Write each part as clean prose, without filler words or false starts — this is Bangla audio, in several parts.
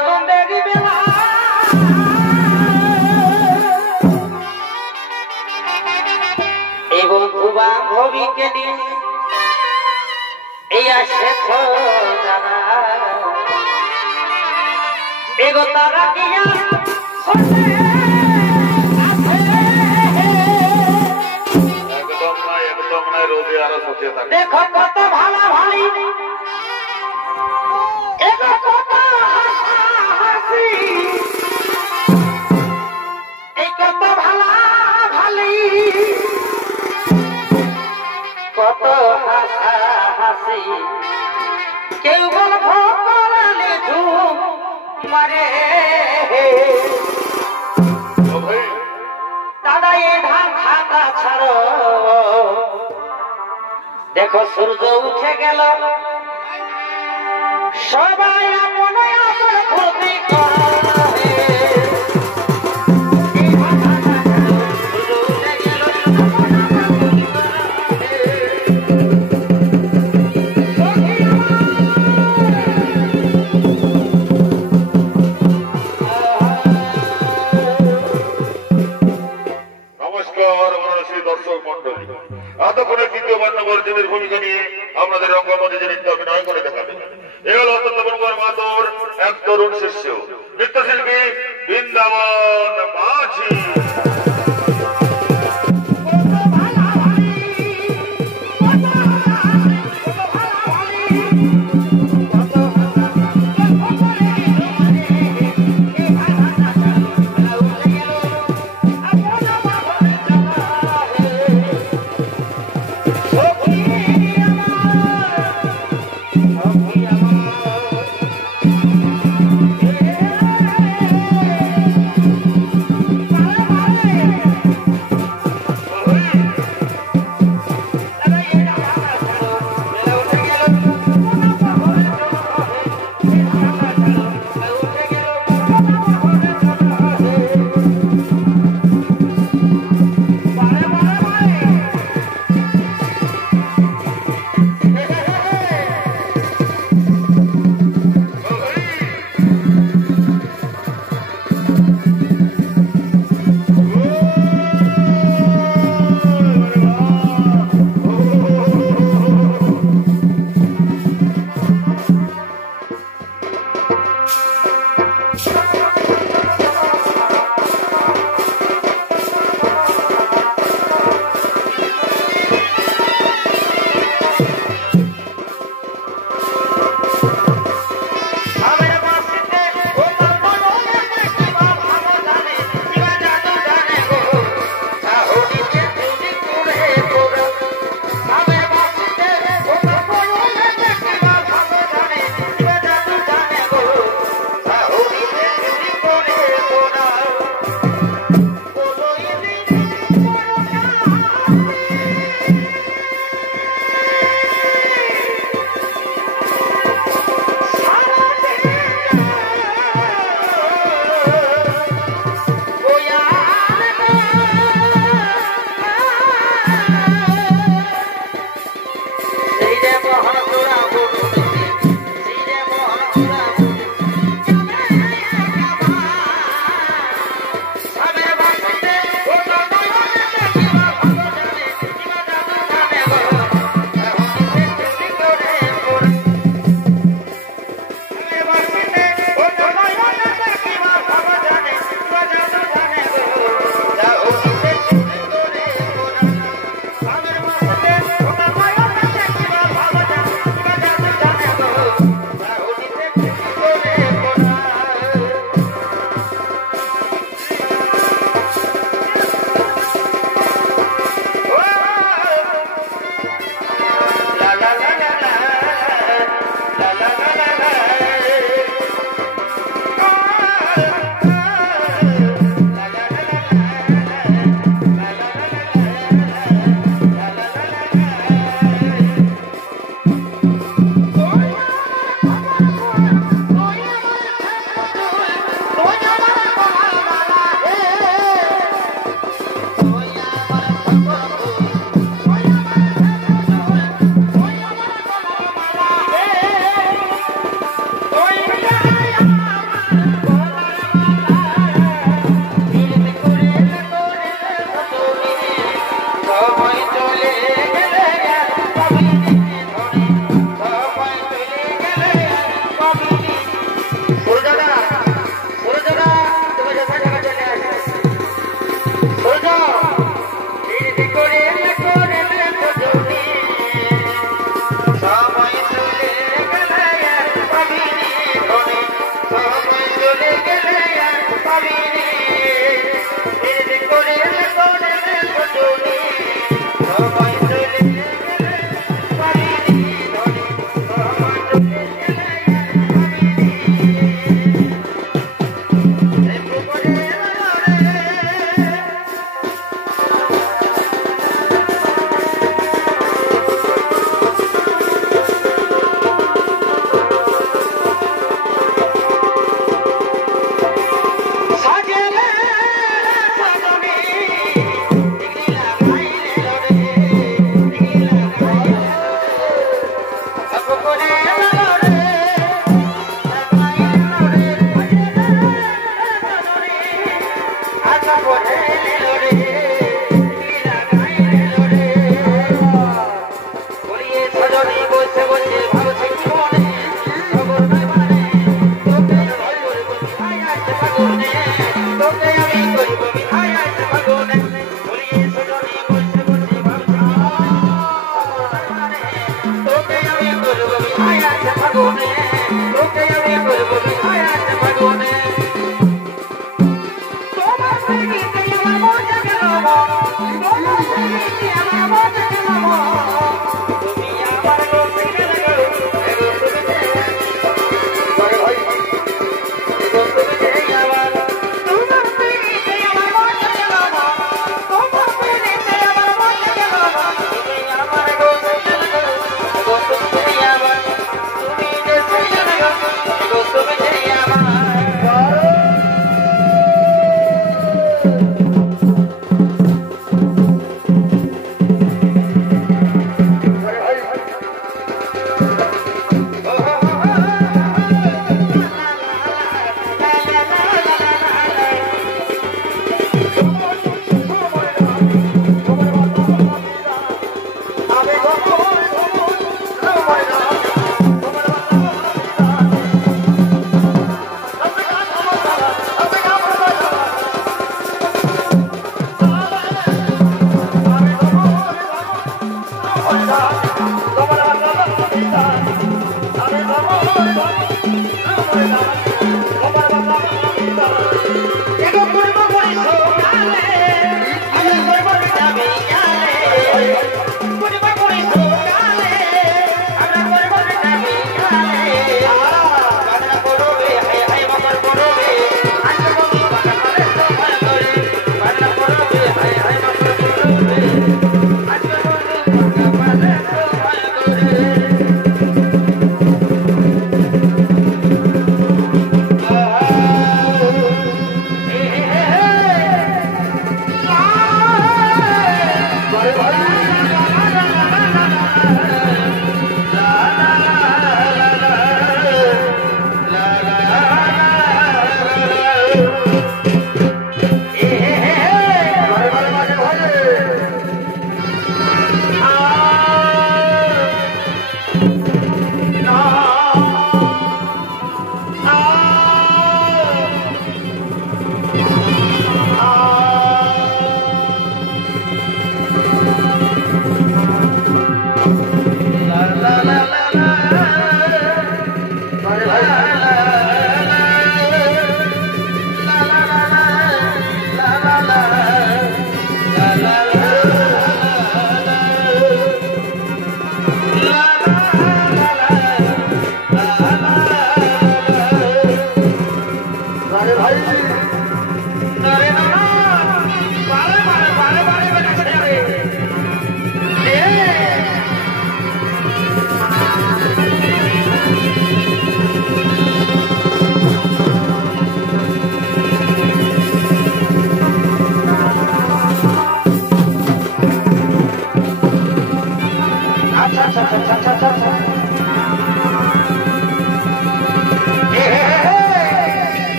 আনন্দের বেলা এই বন্ধু বান্ধবীকে নিয়ে এই আসে জানা এগো তারা গিয়া দেখো কত ভালো ভালি এগো কত হাসি এই কত ভালা ভালি কত হাসা হাসি কেউ গল্প করলে ধুম মারে দাদা এ ধান খাতা ছাড়ো দেখো সূর্য উঠে গেল সবাই মনে আপন ক্ষতি করে এতক্ষণে দ্বিতীয় বর্ণবর্জনের ভূমিকা নিয়ে আপনাদের রঙ্গমঞ্চে যে নৃত্য অভিনয় করে দেখাবে এ হল অত্যন্ত মাতর এক তরুণ শিষ্য নৃত্যশিল্পী বৃন্দাবন মাঝি। Bye. চলে গেলে আর পাবিনি এর করে করে বটনি সবাই চলে গেলে পাবিনি ধনী সবাই চলে গেলে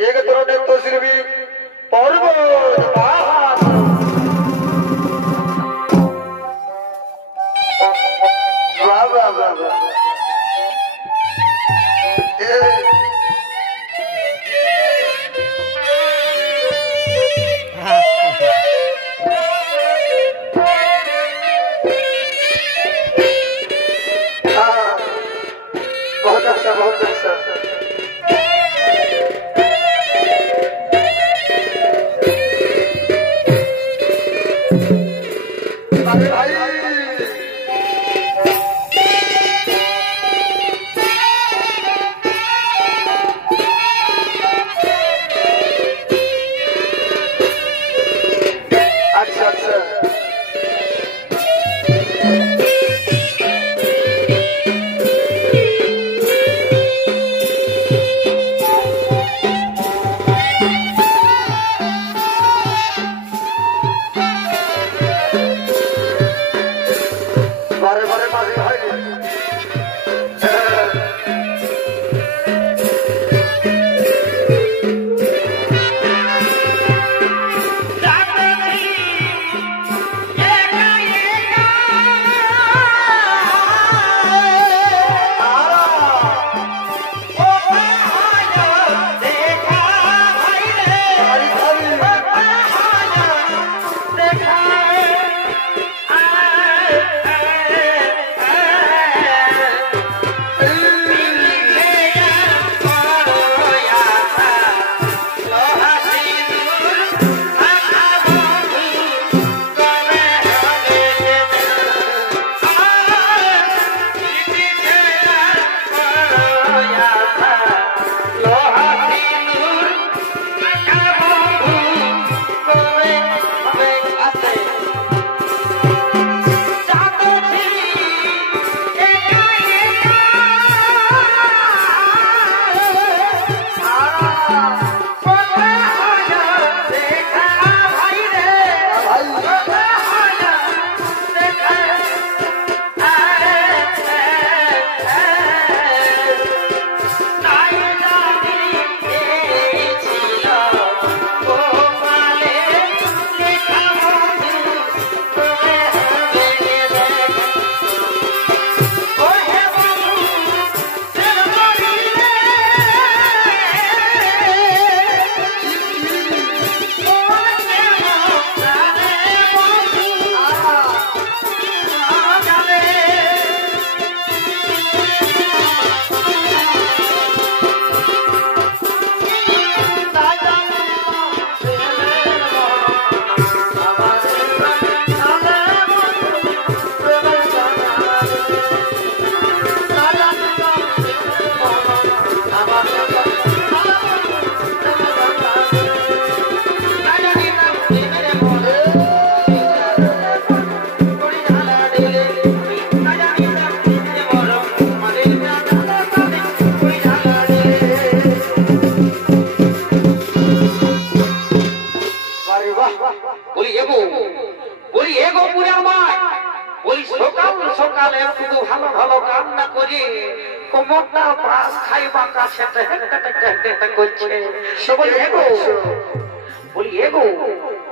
एक तरह ने तो सिर्फ पर्वत আরে ভাই আচ্ছা আচ্ছা বারে বারে মাঝে হয় সকালে শুধু ভালো ভালো কান্না করে কোমরটা পাশ খাই বাঁকা সেটা করছে বলি এগো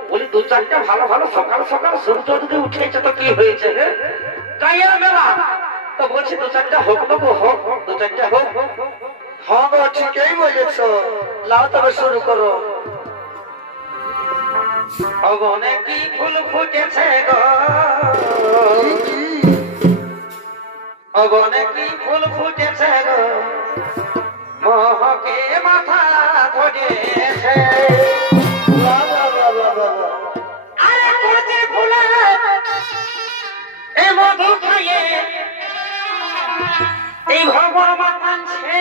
বলি দু চারটা ভালো ভালো সকাল সকাল সূর্য যদি উঠেছে তো কি হয়েছে গাইয়া মেলা তো বলছি দু চারটা হোক দেবো হোক দু চারটা হোক হ্যাঁ গো ঠিকই বলেছ লাও তবে শুরু করো অনেক ফুল ফুটেছে গো অনেক ফুল ফুটেছে গো মহকে মাথা ধরেছে আরে কোটি ফুলে এ মধু খাইয়ে এই ভগবান মানছে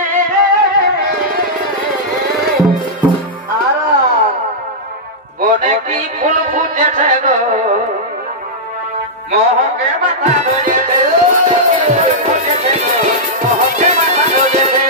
আর অনেক ফুল ফুটেছে গো মহকে মাথা ধরেছে মহকে মাথা ধরেছে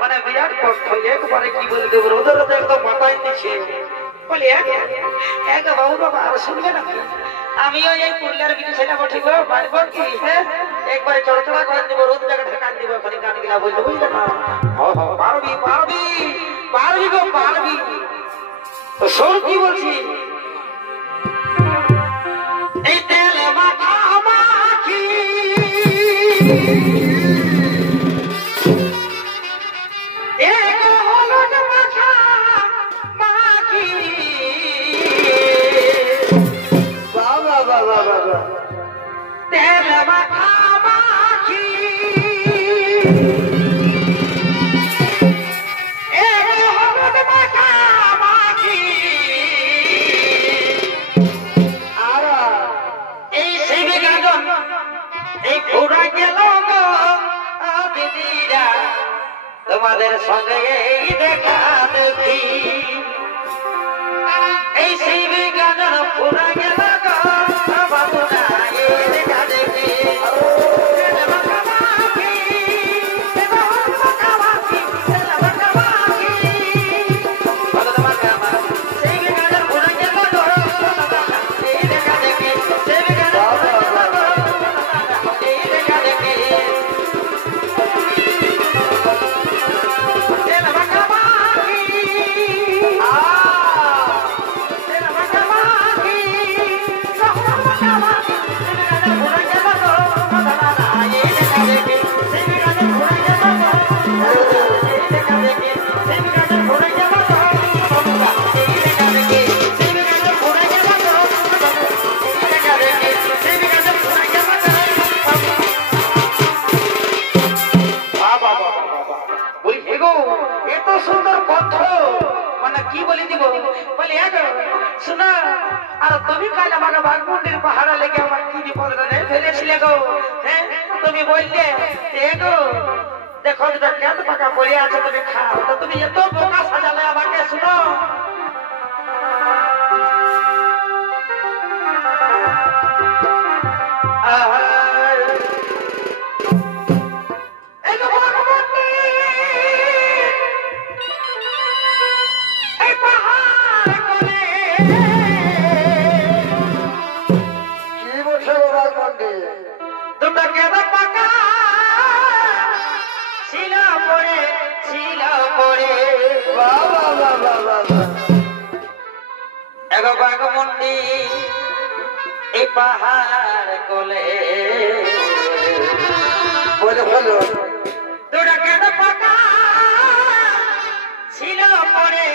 মানে বিরাট কষ্ট একবারে কি বলে দেবো ওদের তো একদম মাথায় দিচ্ছে বলি এক বাবু বাবা আর শুনবে না আমিও এই পুরুলিয়ার বিটি ছেলে বঠিব পারবো কি হ্যাঁ একবারে চড়চড়া করে দিব রোদ জায়গাটা কান দিব খালি কান গিলা বলবো বুঝলে না পারবি পারবি পারবি গো পারবি তো শোন কি বলছি এই তেল মাথা মাখি তেল মাখা মাখি হলুদ মাখা মাখি আর এই শিবে গাজন এই ঘোড়া গেল গো দিদিরা তোমাদের সঙ্গে এই দেখা দেখি এই শিবে গাজন ঘোড়া গেল গো বাবুরা তুমি বললে দেখো কেন টাকা পড়ে আছে তুমি খাও তো তুমি এত বোকা সাজালে আমাকে শুনো এই পাহাড় কোলে তোরা কেন পাকা ছিল পরে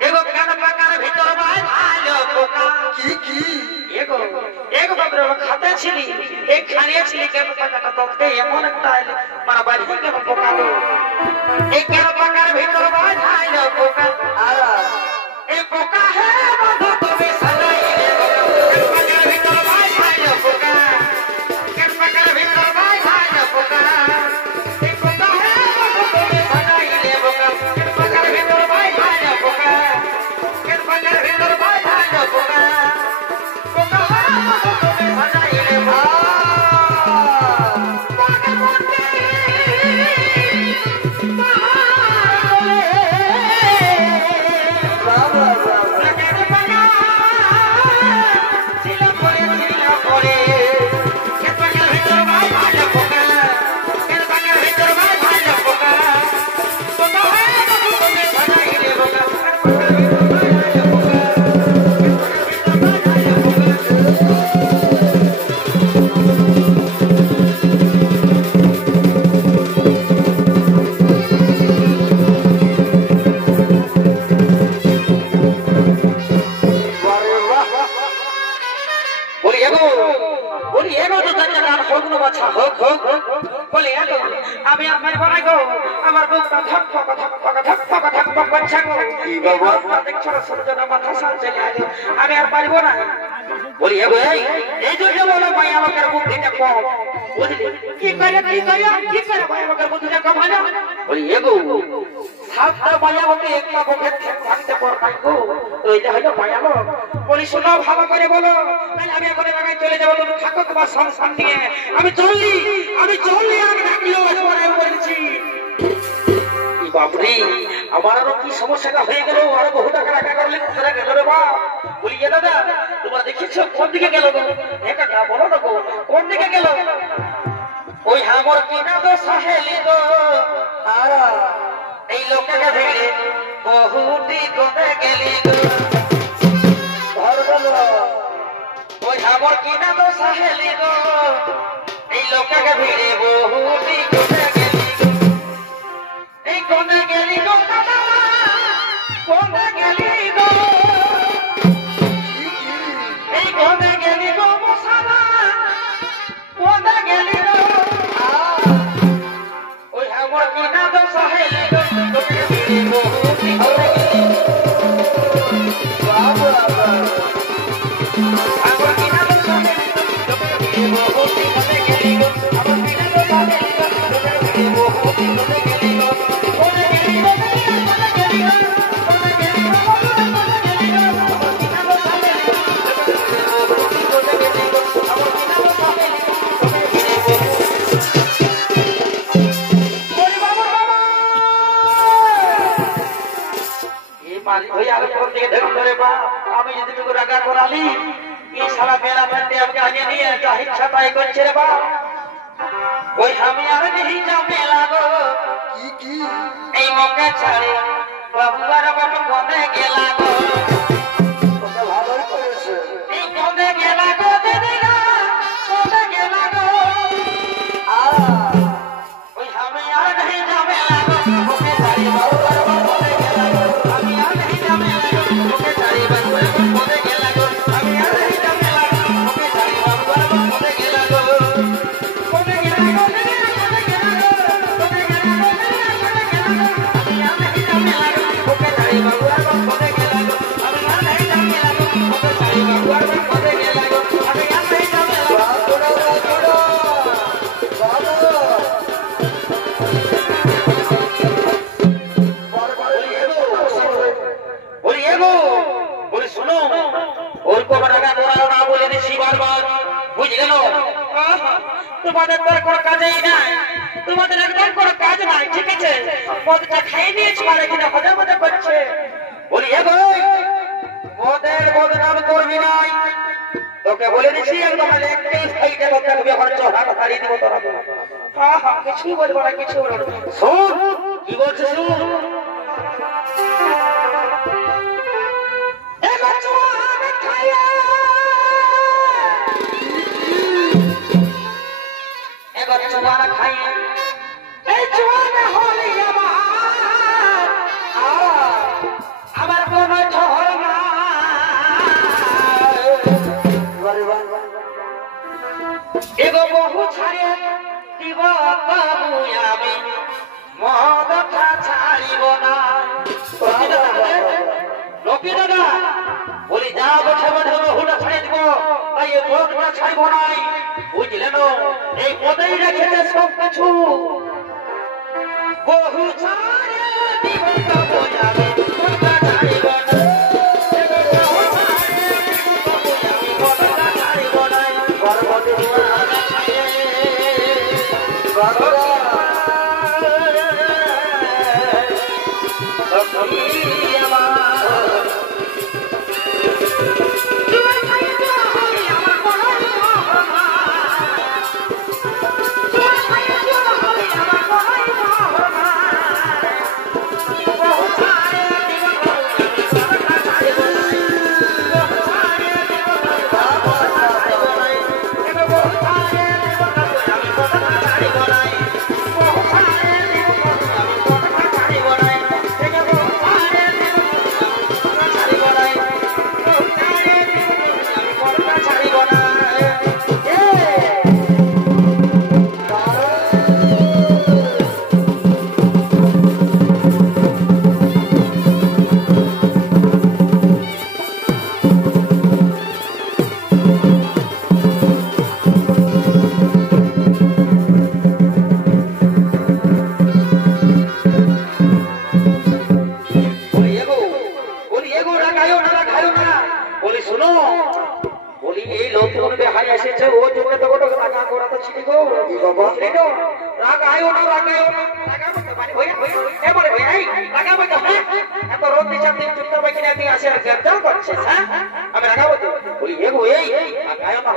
এগো কেন পাকার ভিতর ভালো পোকা কি এগো বাবরে খাতে ছিলি এক খানিয়ে ছিলি কেন পাকাটা দেখতে এমন একটা মানে বাড়ি কেন পোকা এই কেন পাকার ভিতর ভালো পোকা এই পোকা হে বন্ধু তুমি সাজাইলে কেন পাকার ভিতর ভালো পোকা কেন পাকার ভিতর ভালো পোকা এই পোকা হে বন্ধু তুমি সাজাইলে পোকা কেন পাকার ভিতর ভালো পোকা কেন পাকার ভিতর ভালো পোকা পোকা হে বন্ধু তুমি সাজাইলে পোকা আমি আমার বানাই গো আমার বুকটা ধক ধক ধক ধক ধক ধক ধক করছে গো দেখছো সূর্যটা মাথা সামনে আলো আমি আর পারবো না বলি এগো এই যে বলো ভাই আমাকে বুদ্ধিটা কম বুঝলি কি করে ভাই আমাকে বুদ্ধিটা কম হয় না বলি এগো সাতটা মায়াবকে একটা বুকে থাকতে পারবাই গো ওইটা হলো মায়াবক বলি শোনো ভালো করে বলো আমি এখন লাগাই চলে যাবো তুমি থাকো তোমার সংসার নিয়ে আমি চললি আমি ডাকলেও একবারে বলেছি বাপরে আমার আরো কি সমস্যাটা হয়ে গেল আরো বহু টাকা রাখা করলে কোথায় গেল রে বা বলি দাদা তোমরা দেখেছো কোন দিকে গেল গো এটা না বলো না গো কোন দিকে গেল ওই আমার কিনা তো সাহেলি গো এই লোকেরা ভিড়ে বহুটি কোনে গেলি গো ওই আমার কিনা তো সাহেলি গো এই লোকেরা ভিড়ে বহুটি কোনে গেলি গো এই কোনে গেলি গো কোনে গেলি গো এই কোনে গেলি গো মশালা কোনে গেলি গো ওই আমার কিনা তো সাহেলি গো লোকেরা ভিড়ে বহুটি কোনে গেলি বাবা আমার কিনা তো সাহেলি গো লোকেরা ভিড়ে বহুটি কোনে গেলি গো আমার কিনা তো সাহেলি গো লোকেরা ভিড়ে বহুটি কোনে গেলি গো কোনে গেলি গো কোনে গেলি গো কোনে গেলি গো কোনে গেলি গো আমার কিনা তো সাহেলি গো লোকেরা ভিড়ে বহুটি কোনে গেলি গো আমার কিনা তো সাহেলি গো লোকেরা ভিড়ে ওরে বাবা বাবা এই মালিক হই আর কোন দিকে দেখুন রে বা আমি যদি তোকে রাগা করালি এই সারা মেলা মেলতে আমাকে আনিয়ে নিয়ে যা ইচ্ছা তাই করছে রে বা ওই আমি আর नहीं যাবে লাগো কি এই মকে ছাড়ে বাবুয়ার বাবু কোনে গেলা গো ওটা ভালোই করেছে এই কোনে গেলা গো দিদিরা কোনে গেলা গো ওই আমি আর नहीं যাবে লাগো মকে ছাড়ে বাবুয়ার বাবু কোনে গেলা গো আমি আর नहीं যাবে লাগো মকে ছাড়ে বাবুয়ার বাবু কোনে গেলা গো আমি আর नहीं যাবে লাগো মকে ছাড়ে বাবুয়ার বাবু কোনে গেলা গো কোনে গেলা গো তোমাদের তো কোনো কাজই নাই তোমাদের একদম কোনো কাজ নাই ঠিক আছে মদটা খাইয়ে নিয়েছি মানে কিনা হজা মজা করছে বলি এগো মদের বদনাম করবি নাই তোকে বলে দিছি একদম একটাই সাইডে মদটা তুমি এখন চড়া হারিয়ে দিব তোরা হ্যাঁ কিছুই বলবো না কিছু বলবো না শোন কি বলছে শুন এগো চড়া খাইয়ে জোয়ান খাইয়ে এই জোয়ান হলে আমার কোন ঝড় না এগো বহু ছাড়ে দিব বাবু আমি মদটা ছাড়িব না লোকি দাদা বলি যা বসে বসে বহুটা ছাড়িয়ে দিব তাই এই মদটা ছাড়িব নাই বুঝলেন এই পদেই রেখেছে সব কিছু বহু ছাড়ে দিব বাবু আমি মদটা ছাড়িব না বহু ছাড়ে দিব বাবু আমি মদটা ছাড়িব না গর্ভবতী জোয়ান খাইয়ে গর্ভবতী আমার ও জন্য তো গোটা রাগা করা তো ছিল গো কি বাবা রেডো রাগায়ও না রাগাবো তো মানে হইয়া এবারে ভাই এই রাগাবো তো এত রোদ দিছাম দিন চুপচাপ বাইকে তুই আসে আর গর্জন করছিস হ্যাঁ আমি রাগাবো তো বলি এগো এই রাগায়ও না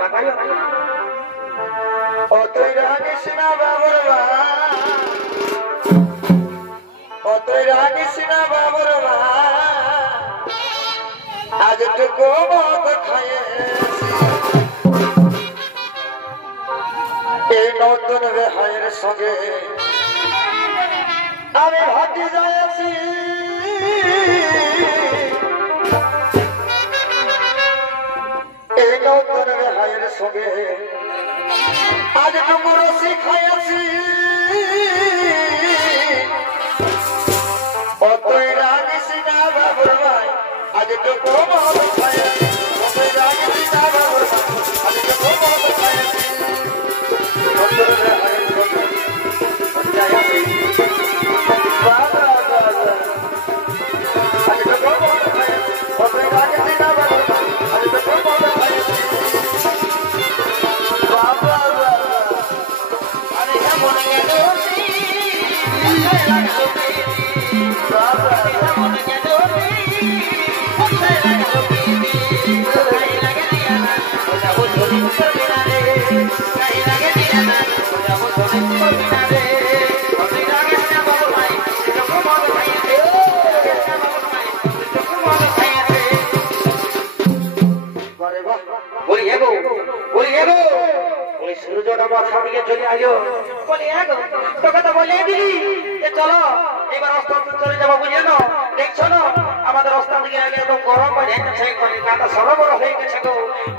অতই রাগিস না বাবর বা অতই রাগিস না বাবর বা আজ টুকু মদ খায়ে এই নতুন বেহায়ের সঙ্গে আমি ভাটি যাইছি এই নতুন বেহায়ের সঙ্গে আজ টুকু রসি খাইয়াছি অতই রাগিস না বাবর ভাই আজ টুকু মদ খাইয়াছি অতই রাগিস না বাবর ভাই আজ টুকু মদ খাইয়াছি নতুন বেহায়ের সঙ্গে যাইয়াছি বাবা আজ টুকু মদ খাইয়াছি অতই রাগিস না বাবর ভাই আজ টুকু মদ খাইয়াছি বাবা আরে এমন কেন বলি এগো বলি সূর্যটা মাথা দিকে চলে আইলো বলি এগো তোকে তো বলে দিলি যে চলো এবার অস্তাদ চলে যাবো বুঝে না দেখছো না আমাদের অস্তাদ দিকে আগে একদম গরম হয়ে যাচ্ছে কাঁটা সরবর হয়ে গেছে গো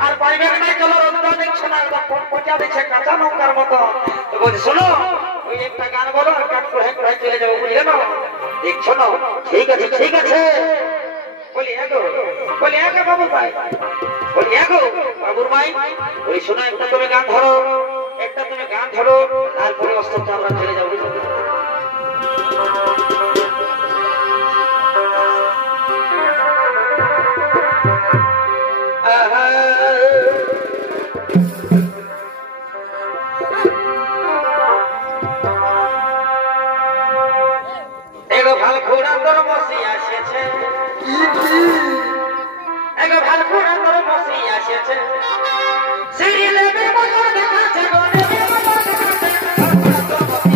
আর পারিবে নাই চলো রোদটা দেখছো না একদম পচা দিচ্ছে কাঁচা নৌকার মতো তো বলছি শোনো ওই একটা গান বলো আর গান করে চলে যাবো বুঝলে না দেখছো না ঠিক আছে বলি এগো বাবু ভাই বলি এগো বাবুর ভাই ওই শোনো একটা তুমি গান ধরো তারপরে অস্ত্রটা আমরা চলে যাবো এগো ভাল ঘোড়া তোর বসি আসিয়েছে এগো ভাল ঘোড়া তোর বসি আসিয়েছে সিঁড়ি লেবে মতো দেখাচ্ছে গো লেবে মতো দেখাচ্ছে তোর বসি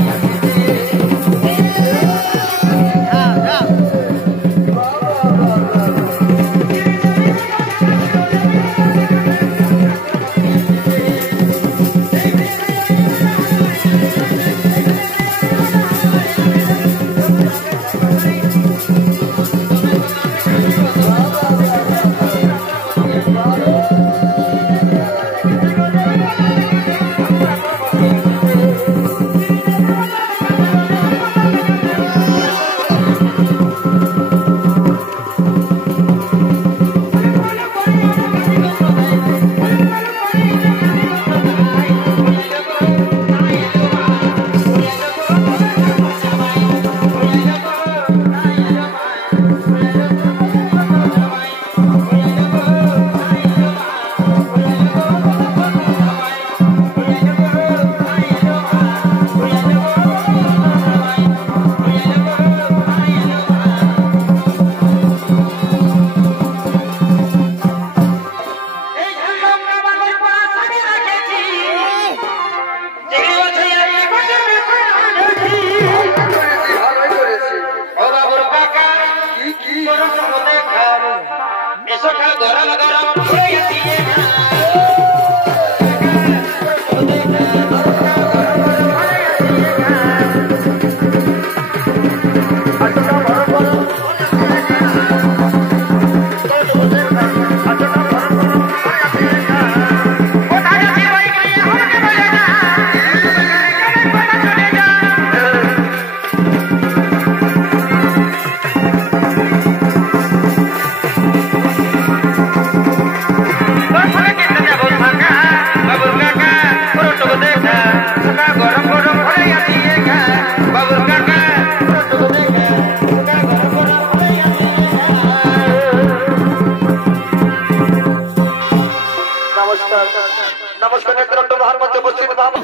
নমস্কার। নমস্কার নেত্রত্ব মহান মঞ্চে উপস্থিত বাবা